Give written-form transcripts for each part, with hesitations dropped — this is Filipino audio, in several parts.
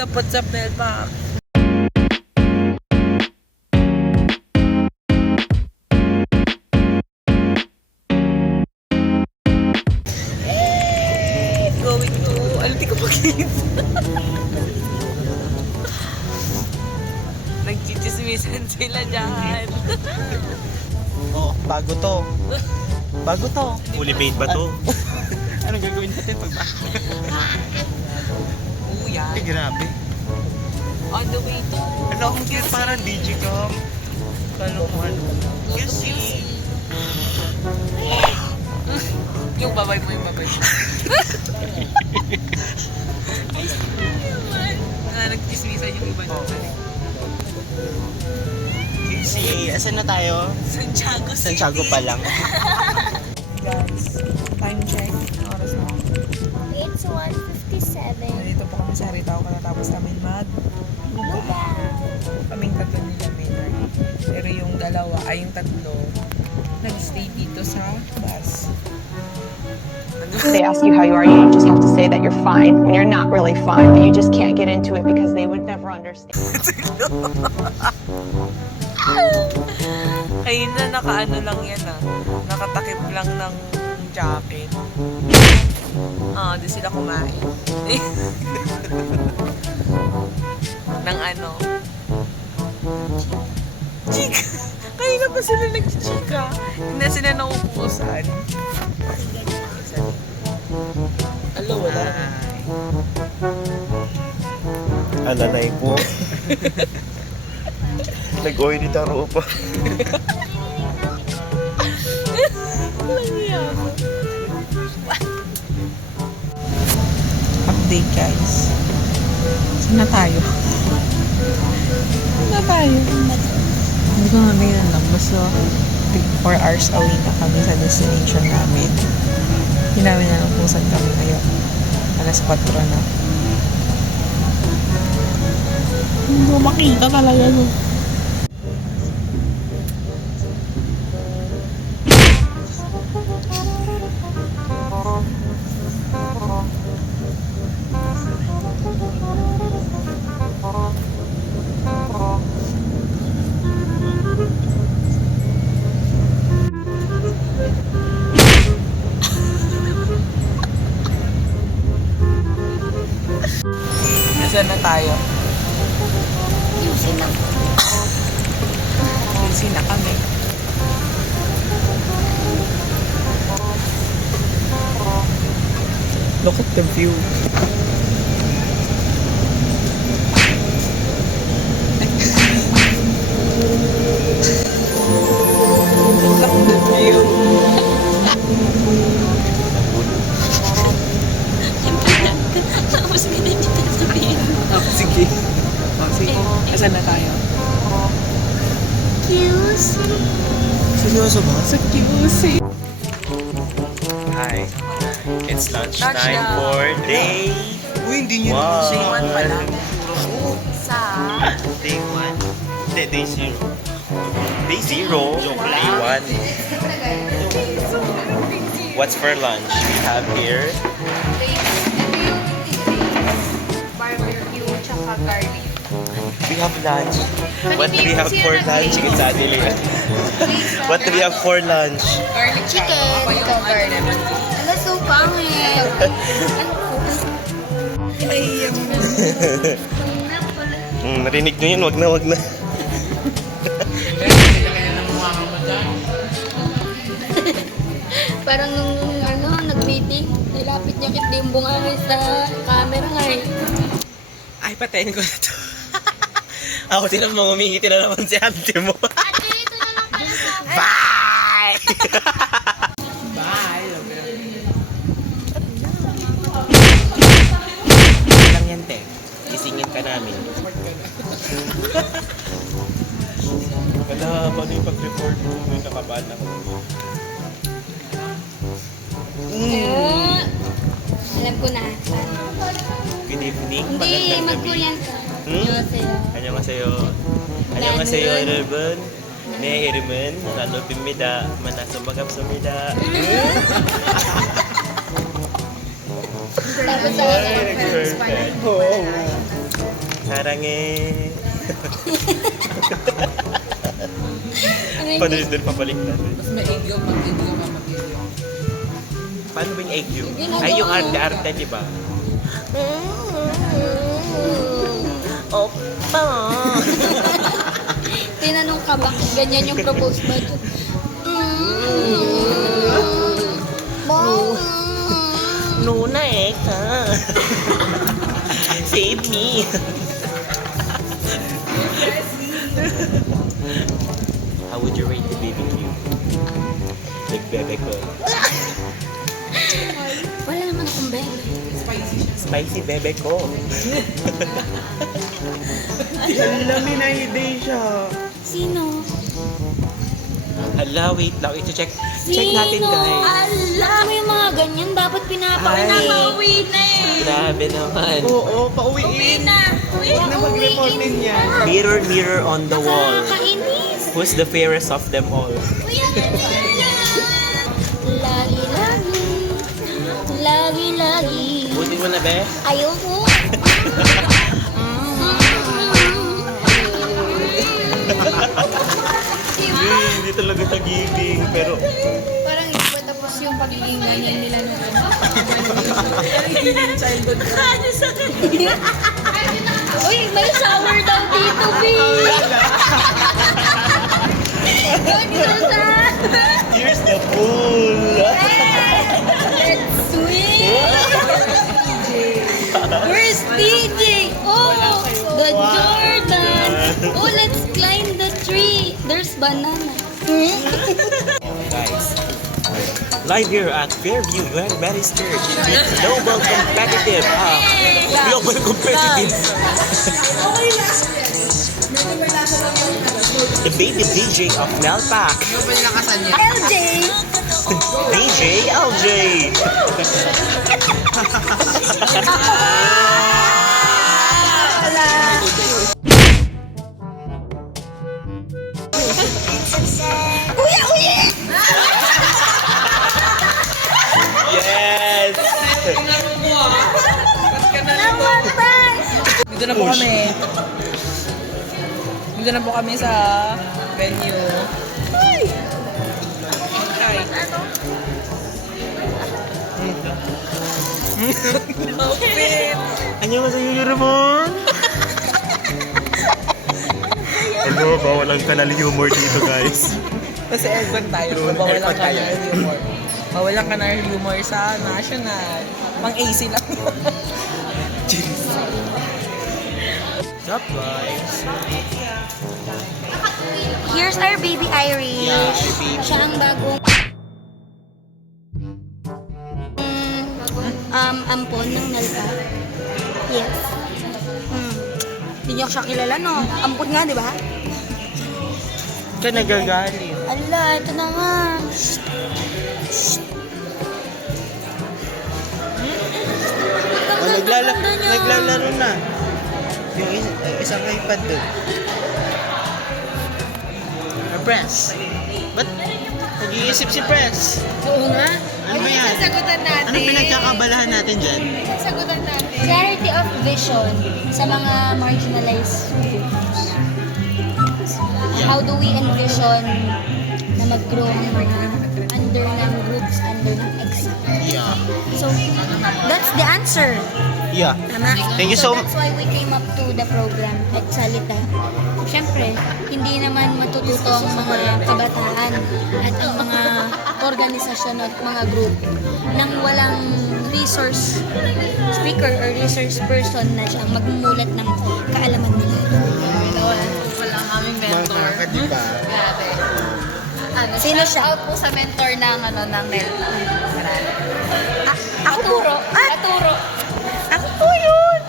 What's up, Melpa? Going to... Ano, di ko makita. Nagchichismisan sila dyan. Oh, bago to. Bago to. Fully paid ba to? Anong gagawin natin pag Yan. Eh, grabe. On the way to... Ano akong cute, parang Digicom. Kalo mo ano. QC. Yung babay mo, yung babay mo. Ay, naman. Nagchismisan yung iba nyo. QC. Asan na tayo? Santiago City. Santiago pa lang. Guys, time check. Ano oras mo? It's 1:57. Nandito po kami sa Ritao katapos namin kaming tatlo nila Maynard. Pero yung dalawa, ay yung tatlo, nag-stay dito sa bus. They ask you how you are, you just have to say that you're fine when you're not really fine, but you just can't get into it because they would never understand. Kayo na nakaano lang yan nakatakip lang ng jacket. Di sila kumain. ng ano. Chika! Kayo na pa sila nag-chika. Hindi na sila naupusan. Alo, wala. Alalay po. Nag-oy ni Taro pa. Update guys. Saan na tayo? Saan na tayo? Hindi ko nga ngayon lang. Basta 4 hours away na kami sa destination namin. Hindi namin alam kung saan kami ngayon. Alas 4 na. Hindi ko makita talaga no. Nasaan na tayo? Busy na kami. Look at the view. Look at the view. Tapos ganun yung sasabihin. Sige. Sige. Asan na tayo? QC. Seryoso ba? Sa QC. Hi. It's lunchtime Lunchtime. for day Uy, hindi nyo Wow. Day 1 pa lang. Sa... Day 1. Hindi, day 0. Day 0. Joke lang. Day 1. What's for lunch? We have here barbecue tsaka garlic. we have lunch. What do we have for lunch? It's Adele. What do we have for lunch? Garlic chicken. Ito garlic. Ala, so pangit. Narinig nyo yun? Wag na, wag na. Parang nung nag-meeting, nilapit niya kit yung bunganga sa camera nga eh. Ay, patayin ko na to. Ako din ang mamamingiti na naman si ate mo. Ate, ito na lang pala sa akin. Bye! Bye. Lang yan, te. Isingin ka namin. Wala, paano yung pag-report mo? May nakabahan ako. Alam ko na. Good evening. Hindi, Magandang gabi. mag-Korean ka. Annyeonghaseyo. 안녕하세요. 안녕하세요, 여러분. 네, 이름은 라노비입니다. 만나서 반갑습니다. Tapos sa Perfect. Sarange. Ano Paano yun doon papalik natin? Mas may egg yung mag-egg yung mamapili. Paano ba yung egg yun? Ginagawa Ay, yung mo. arte-arte, di ba? Opa! Tinanong ka ba? Ganyan yung propose budget. Nuna eh ka. Save me. How would you rate the BBQ? Big bebe ko. Wala naman akong bebe. Spicy bebe ko. Alam na hindi siya. Sino? Hala, wait lang. Ito check natin, guys. Alam mo yung mga ganyan, dapat pinapauwi. Pinapauwi na eh. Grabe naman. Oo, pauwiin. Huwag na mag-report din yan. Mirror, mirror on the wall. Nakakainis. Who's the fairest of them all? Lagi-lagi. Lagi-lagi. Butin mo na, be? Ayoko. Hindi talaga tagiging, pero... Parang iba tapos yung pagiging ganyan nila nung ano. Hindi na childhood ko. Uy, may shower daw dito, B. Here's the pool! Let's swim. Where's DJ? Oh, the Jordan. Oh, let's climb the tree. There's banana. Guys, live here at Fairview, Bannister. Global competitive. Global competitive. The baby DJ of Melpac. LJ. DJ LJ. Kuya, uye! Yes! Namatay! Dito na po kami. Dito na po kami sa venue. Ay! Outfit! Ano sa iyo, Ramon? Hello, bawalan kanal humor dito, guys. Kasi aircon tayo. So, bawalan ka na humor. Bawalan ka na humor sa national. Pang AC lang. What's up, guys? Here's our baby Irish. Yeah, our baby. Siya ang bagong ampon ng Nalpa. Yes. Hindi niyo siya kilala, no? Ampon nga, di ba? Ka nagagalit. Ala, ito na nga. Naglalaro na. Yung isang iPad doon. Press. Ba't nag-iisip si Press? Oo nga. Ano ba yan? Sagutan natin. Anong pinagkakabalahan natin dyan? Sagutan natin. Clarity of vision sa mga marginalized groups. How do we envision na mag-grow ang mga under ng groups, under ng exit? Yeah. So, that's the answer. Yeah. Tama? Thank you so That's why we came up to the program at Salita. Siyempre, hindi naman matututo ang mga kabataan at ang mga organisasyon at mga group nang walang resource speaker or resource person na siyang magmumulat ng kaalaman nila. Wala kaming mentor. Diba? Grabe. Ano, Sino shout siya? out po sa mentor ng ng Nelpa. Grabe. Ako puro. Aturo. Ako po yun.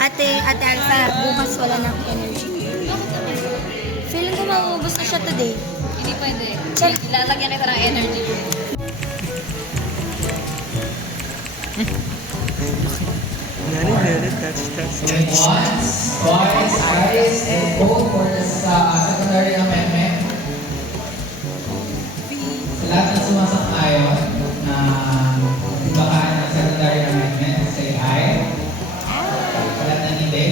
Ate Alpha, bukas wala na akong energy. Feeling ko mauubos na siya today. Hindi pwede. Check. Lalagyan kita ng energy. Boys, guys, and vote for the secondary amendment. Sa lahat ng sumasang-ayon na imbakan ng secondary amendment, say aye. Sa lahat ng hindi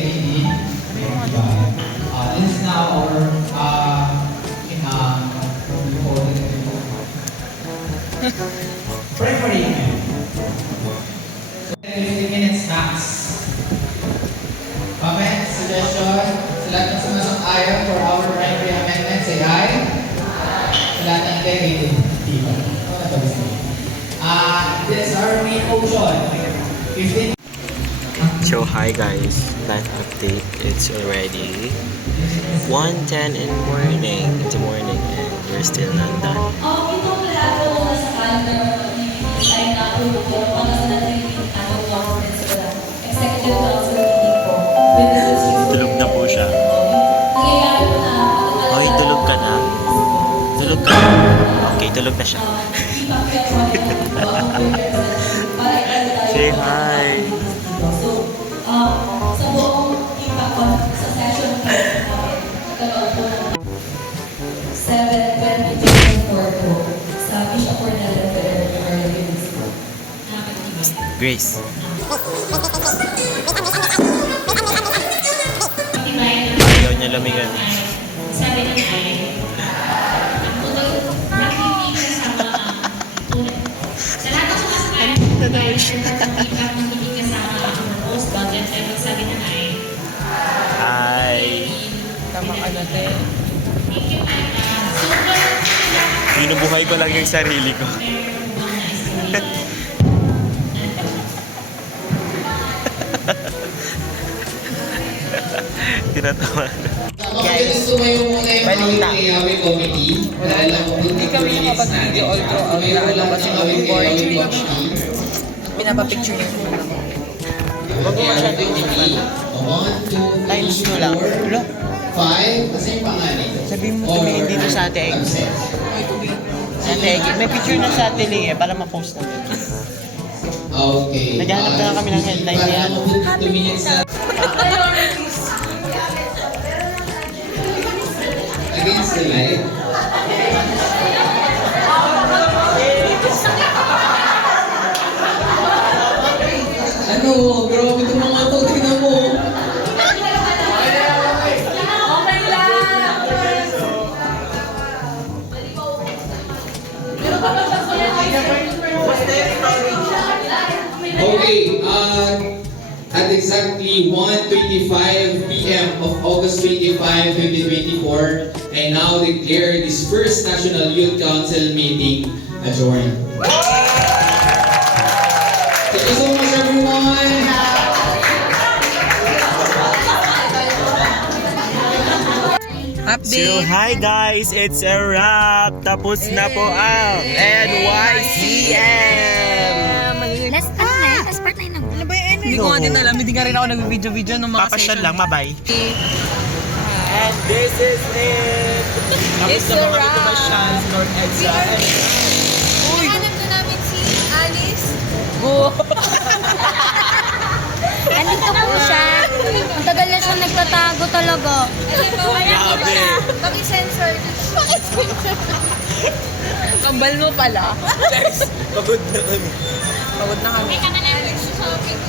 session. Sa lahat ng sumasang-ayon for our primary amendment, say aye. Sa lahat ng hindi, diba? This is our main motion. 15 So hi guys, life update. It's already 1:10 in the morning and we're still not done. Tulog na po siya. Hoy, tulog ka na. Tulog ka na. Okay, tulog na siya. Say hi. Grace. Ayaw niya lamigan. Hi. Tama ka na, te. Binubuhay ko lang yung sarili ko. Tinatawa na. Guys, tumayo muna yung balita. Yawi Committee. Hindi kami nakapag-video all throughout na ano kasi boring. Pinapapicture niya muna. Huwag mo masyado yung times 2 lang. Lo, 5, kasi yung pangalan. sabihin mo tumingin dito sa ate Egg. Sa ate Egg. May picture na sa ate Lee para ma-post natin. Okay. Naghahanap na lang kami ng headline ni ano. Tumingin sa... Against the light. Ano? Grabe itong mga to. Tingnan mo. Okay, at exactly 1:25 p.m. of August 25, 2024, I now declare this first National Youth Council meeting adjourned. Thank you so much, everyone. So hi guys, it's a wrap. Tapos na po ang NYCM. Last part na yun. Last part na yun. Ano ba yun? Hindi ko nga din alam. Hindi nga rin ako nag-video-video ng mga Papasyal session. lang, mabay. And this is it. Tapos na mga commercials, North Edsa. Hanap na namin si Alice. Andito po siya. Ang tagal na siya nagtatago talaga. Grabe. Paki-sensor. Kambal mo pala. Guys, pagod na kami. Pagod na kami. Kaya ka na shopping.